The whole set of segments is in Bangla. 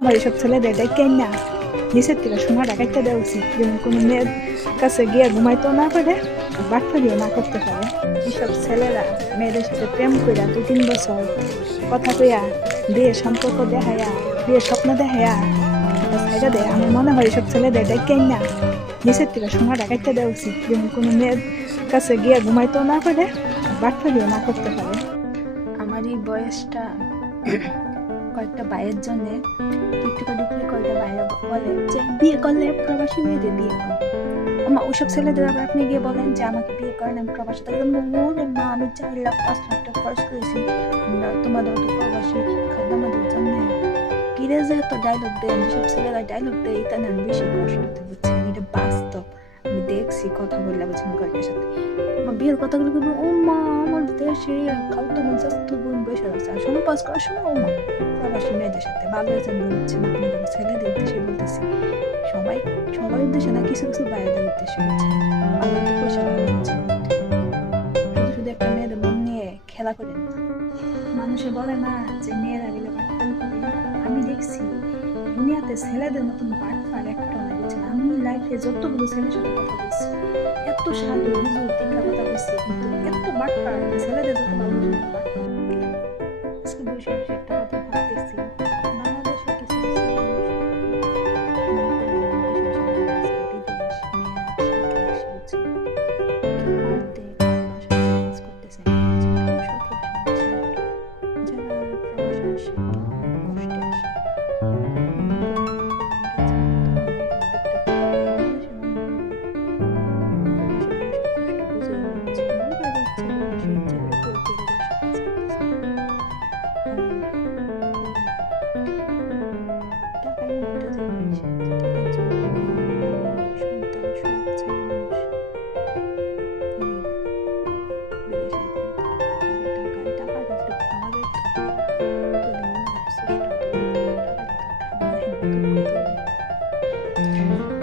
এইসব ছেলেদের কেন না নিচের থেকে সোনা ডাকাইতে দেওয়া উচিত, যেমন কোনো মেয়ের কাছে গিয়ে ঘুমাইতেও না পারে, বাটপারিও না করতে পারে। এইসব ছেলেরা মেয়েদের সাথে প্রেম কইরা 2-3 বছর কথা কইয়া বিয়ের সম্পর্ক দেখাইয়া বিয়ের স্বপ্ন দেখাইয়া সাইডা দেয়। আমার মনে হয় এইসব ছেলেদের কেন না নিচের থেকে সোনা ডাকাইতে দেওয়া উচিত, যেমন কোনো মেয়ের কাছে গিয়ে ঘুমাইতেও না পারে, বাটপারিও না করতে পারে। আমার এই বয়সটা কয়েকটা ভাইয়ের জন্য টিকটকে কয়েকটা ভাইরা বলে যে বিয়ে করলে প্রবাসী মেয়েদের বিয়ে করবে। আমার ওইসব ছেলেদের আবার আপনি গিয়ে বলেন যে আমাকে বিয়ে করেন, আমি প্রবাসী থাকি। মা আমি 4 লাখ 5 লাখ টাকা খরচ করেছি তোমাদের তো প্রবাসী খাদ্যামাদের জন্য। কিরে যে এত ডায়লগ দেন, যেসব ছেলেরা ডায়লগ দেয় এটা না বেশি কষ্ট হতে বুঝছি। এটা বাস্তব, আমি দেখছি, কথা বললে বুঝছেন কয়েকটার সাথে আমার বিয়ের কথাগুলো বলবো, ও মা আমার দেশে খালতো বোন চাচতো বোন বসে আছে আর শোনো পাস করার সময় ও মা প্রবাসী মেয়েদের সাথে ভালো হয়েছেন বলছেন। আপনাদের ছেলেদের উদ্দেশ্যে বলতেছি, সবাই উদ্দেশ্যে না, কিছু কিছু বাইরেদের উদ্দেশ্যে বলছেন। আল্লাহ তো পয়সা হচ্ছে, শুধু একটা মেয়েদের মন নিয়ে খেলা করেন না। মানুষে বলে না যে মেয়েরা গেলে বাটপার করে, আমি দেখছি দুনিয়াতে ছেলেদের মতন বাটপার একটা না বুঝছেন। আমি লাইফে যতগুলো ছেলের সাথে কথা বলছি, এত সাধু হুজুর টিকা কথা বলছি, কিন্তু এত বাটপার ছেলেদের যত মানুষের বাটপার। আজকে বসে বসে একটা কথা ভাবতেছি, বাংলাদেশে কিছু কিছু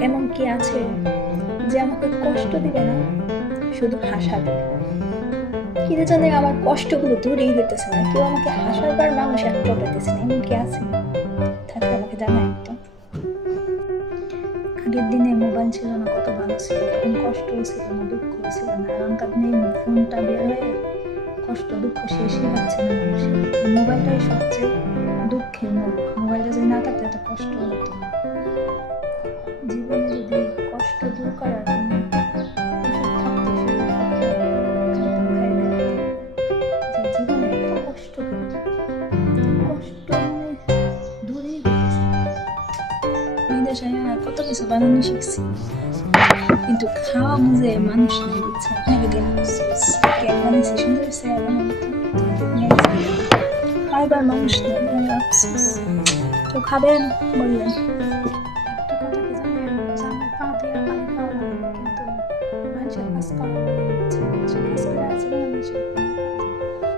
এমন কি আছে যে আমাকে কষ্ট দিবে না, শুধু হাসাবে। কি জানে আমার কষ্টগুলো দূরেই হইতেছে না, কেউ আমাকে হাসাবার মানুষ একটা পেতেছে না, এমন কি আছে? থাকলে আমাকে জানাই তো। আগের দিনে মোবাইল ছিল না, কত ভালো ছিল, তখন কষ্টও ছিল না, দুঃখও ছিল না। এখনকার দিনে ফোনটা বের হয়ে কষ্ট দুঃখ শেষই হচ্ছে না মানুষের। মোবাইলটাই সবচেয়ে দুঃখের মূল। মোবাইলটা যদি না থাকতো এত কষ্ট হতো না। জীবনে যদি কষ্ট দূর করার জন্য জীবনে এত কষ্ট দূরেই বিদেশে কত কিছু বানানো শিখছি, কিন্তু খাওয়া মুজে মানুষ নেই বুঝছে। আপনাকে দেওয়া কেক বানিয়েছি সুন্দর খাইবার মানুষ নেই, আফসোস। তো খাবেন বললেন একটা কথা কি জানেন, পা দিয়ে পানি খাওয়া লাগে, কিন্তু মানুষের কাজ করা